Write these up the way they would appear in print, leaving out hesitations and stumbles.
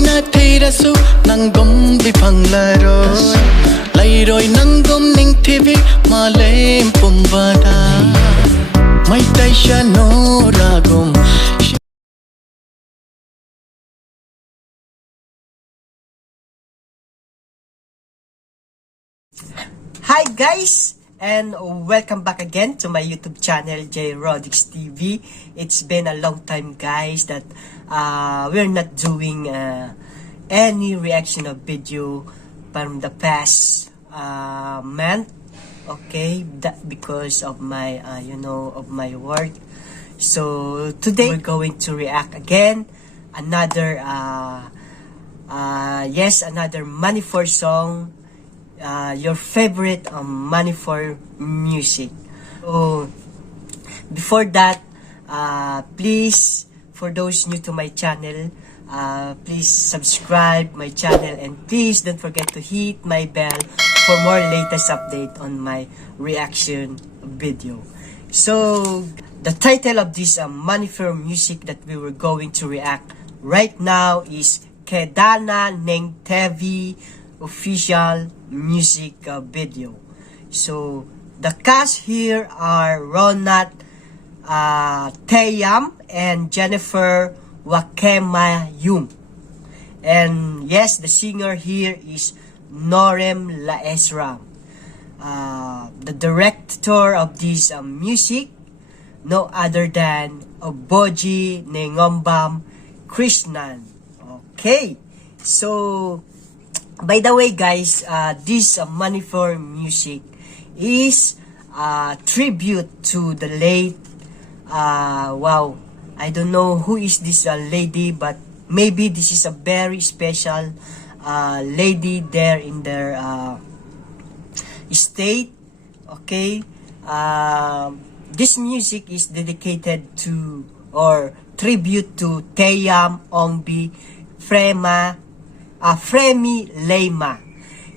na teirasu nangom bipanglaro Lairoi nangom ningthibi malem pumbada Mai taisha no ragom Hi guys, and welcome back again to my YouTube channel, TV. It's been a long time guys that we're not doing any reaction of video from the past month. Okay, that because of my of my work. So today we're going to react again another another Manipur song. Your favorite Manipur music. So before that, please, for those new to my channel, please subscribe my channel and please don't forget to hit my bell for more latest update on my reaction video. So the title of this Manipur music that we were going to react right now is KEDANA NINGTHIBI official music video. So the cast here are Ronat Tayam and Jennifer Wakemayum. And yes, the singer here is Noren Laishram. The director of this music, no other than Boji Krishnand. Okay, so by the way guys, this Manipur music is tribute to the late, I don't know who is this lady, but maybe this is a very special lady there in their state. Okay, this music is dedicated to or tribute to Tayam Ongbi Fremi Lema.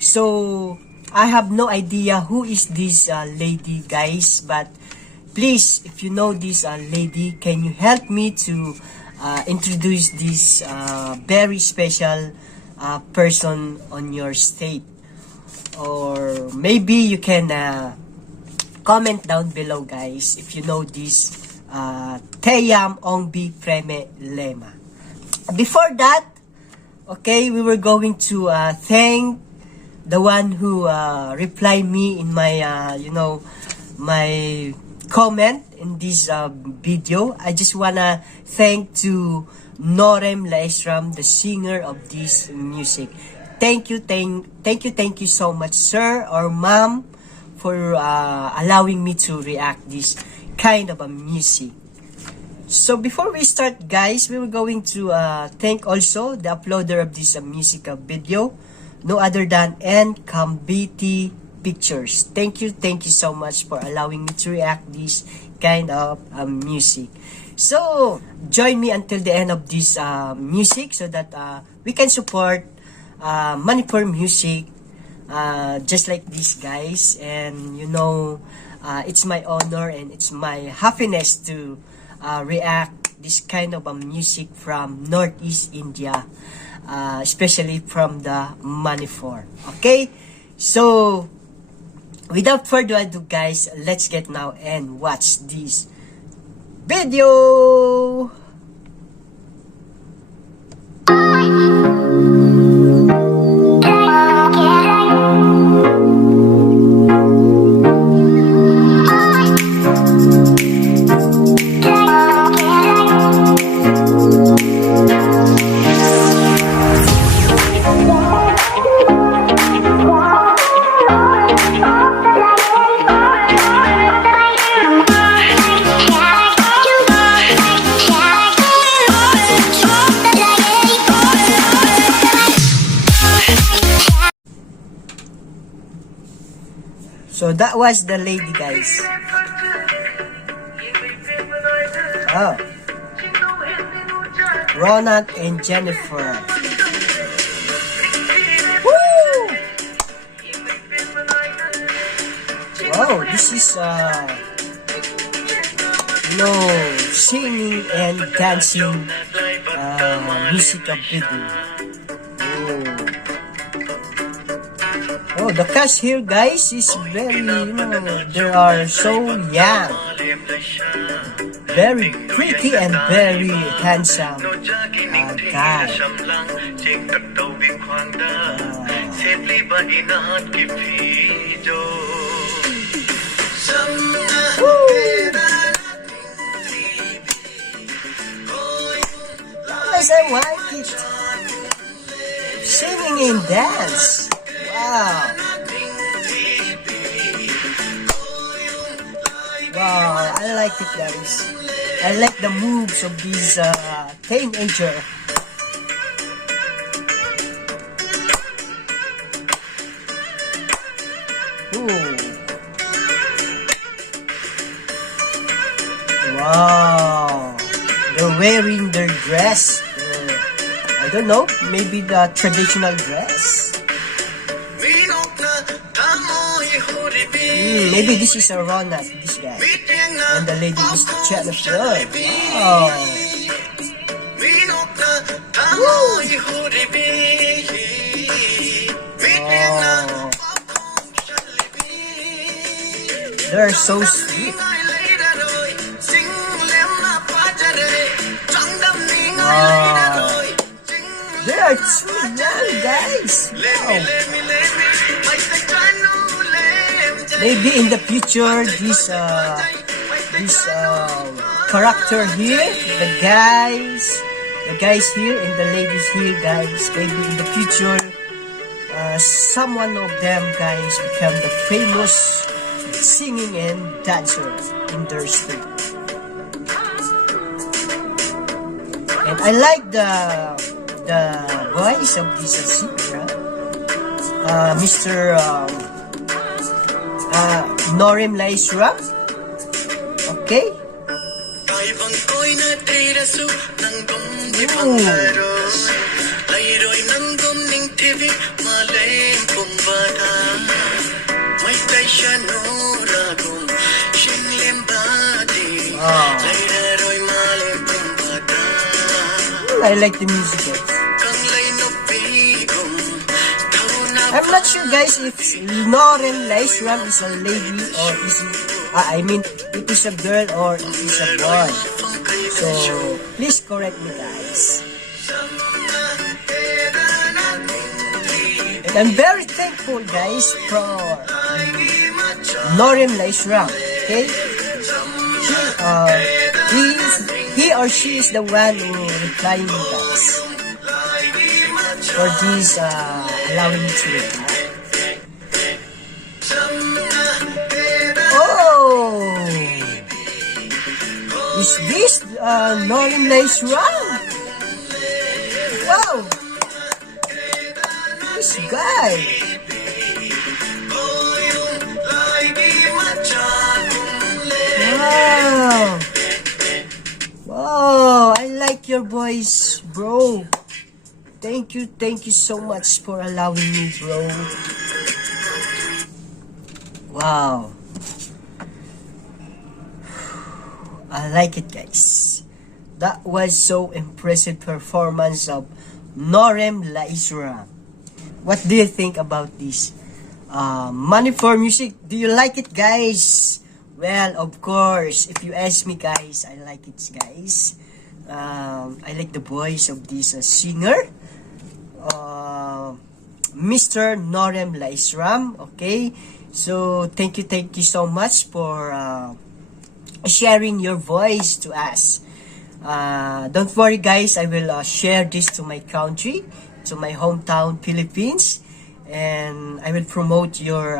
So I have no idea who is this lady guys, but please, if you know this lady, can you help me to introduce this very special person on your state? Or maybe you can comment down below guys if you know this Tayam Ongbi Freme Lema. Before that, okay, we were going to thank the one who replied me in my my comment in this video. I just wanna thank to Noren Laishram, the singer of this music. Thank you so much, sir or ma'am, for allowing me to react this kind of a music. So before we start guys, we were going to thank also the uploader of this music video, no other than N-KAMBT Pictures. Thank you so much for allowing me to react this kind of music. So join me until the end of this music so that we can support Manipur music just like this guys. And it's my honor and it's my happiness to react this kind of music from Northeast India, especially from the Manipur. Okay, so without further ado guys, let's get now and watch this video. So that was the lady guys. Oh, Ronat and Jennifer. Woo! Wow, this is singing and dancing music video. the cast here, guys, is very, they are so young, very pretty and very handsome guy. Guys, I like it. Singing and dance. Wow. Wow, I like it, guys. I like the moves of this teenager. Ooh. Wow. They're wearing their dress. I don't know, maybe the traditional dress. Maybe this is a Ronald, this guy. And the lady is the Jennifer. Wow. Oh. They're so sweet. Wow. They are too young, guys. Wow. Maybe in the future, this character here, the guys here and the ladies here, guys. Maybe in the future, someone of them, guys, become the famous singing and dancer in their street. And I like the voice of this singer, Mr. Noren Laishram. Okay. I like the music. I'm not sure, guys, if Noren Laishram is a lady or is it, it is a girl or it is a boy. So please correct me, guys. And I'm very thankful, guys, for Noren Laishram. Okay, he or she is the one who replying me, guys, for this allowing me to reply. Oh, is this Noren Laishram? Wow, this guy. Wow. Wow, I like your voice, bro. Thank you so much for allowing me, bro. Wow. I like it, guys. That was so impressive performance of Noren Laishram. What do you think about this Manipur music? Do you like it, guys? Well, of course, if you ask me, guys, I like it, guys. I like the voice of this singer, Mr. Noren Laishram. Okay, so thank you so much for sharing your voice to us. Don't worry, guys, I will share this to my country, to my hometown, Philippines, and I will promote your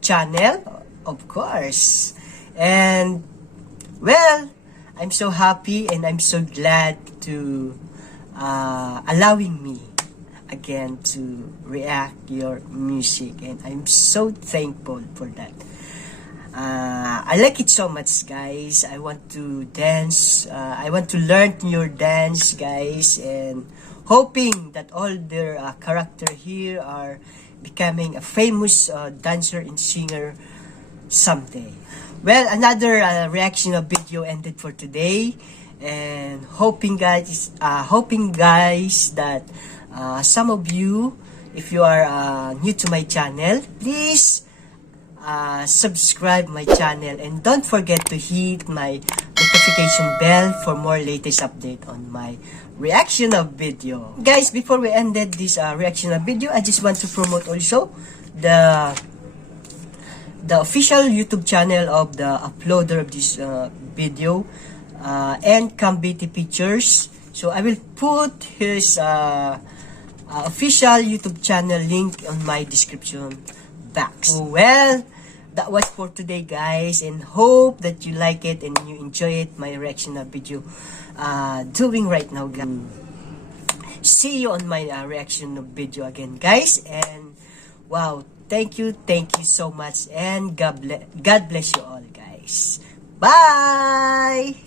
channel, of course. And well, I'm so happy and I'm so glad to allowing me again to react your music, and I'm so thankful for that. I like it so much, guys. I want to dance. I want to learn your dance, guys, and hoping that all their character here are becoming a famous dancer and singer someday. Well, another reaction of video ended for today, and hoping guys that some of you if you are new to my channel, please subscribe my channel and don't forget to hit my notification bell for more latest update on my reaction of video. Guys, before we ended this reaction of video, I just want to promote also the official YouTube channel of the uploader of this video, N-KAMBT Pictures. So I will put his official YouTube channel link on my description box. Well, that was for today, guys, and hope that you like it and you enjoy it, my reaction of video doing right now, guys. See you on my reaction of video again, guys, and wow, thank you so much, and God bless you all, guys. Bye.